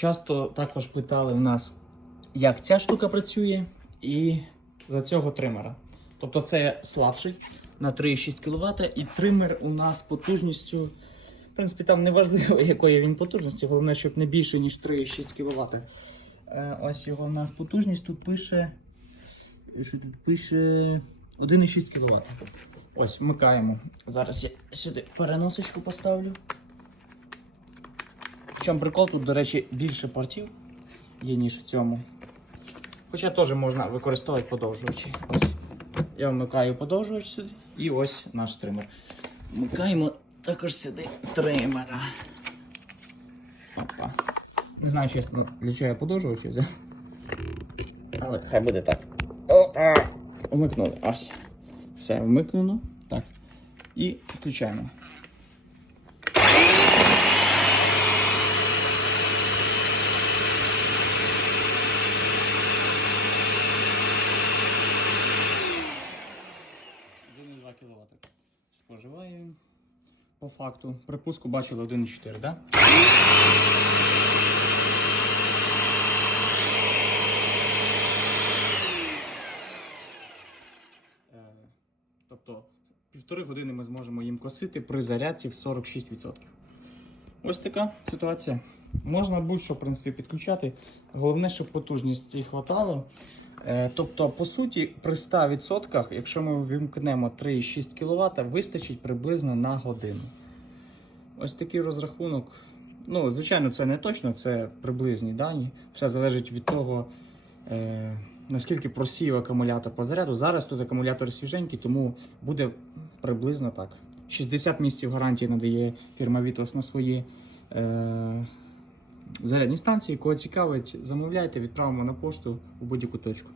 Часто також питали у нас, як ця штука працює, і за цього тримера. Тобто це слабший на 3,6 кВт, і тример у нас потужністю. В принципі, там не важливо, якої він потужності, головне, щоб не більше, ніж 3,6 кВт. Е, ось його у нас потужність тут пише. Що тут пише 1,6 кВт. Ось, вмикаємо. Зараз я сюди переносочку поставлю. Чому прикол, тут, до речі, більше портів є, ніж в цьому. Хоча теж можна використовувати подовжувачі. Ось. Я вмикаю подовжувач сюди і ось наш тример. Вмикаємо також сюди тримера. Опа. Не знаю, чесно, для чого я подовжувачі взяв. Але хай буде так. Опа. Вмикнули. Ось. Все, вмикнено. Так. І включаємо. кВт. Споживає. По факту. Припуску бачили 1,4, так? Да? Е, Тобто півтори години ми зможемо їм косити при зарядці в 46%. Ось така ситуація. Можна будь-що в принципі, підключати. Головне, щоб потужності хватало. Е, Тобто, по суті, при 100%, якщо ми вимкнемо 3,6 кВт, вистачить приблизно на годину. Ось такий розрахунок. Ну, звичайно, це не точно, це приблизні дані. Все залежить від того, е, наскільки просів акумулятор по заряду. Зараз тут акумулятор свіженький, тому буде приблизно так. 60 місяців гарантії надає фірма Vitos на свої е, зарядні станції. Кого цікавить, замовляйте, відправимо на пошту у будь-яку точку.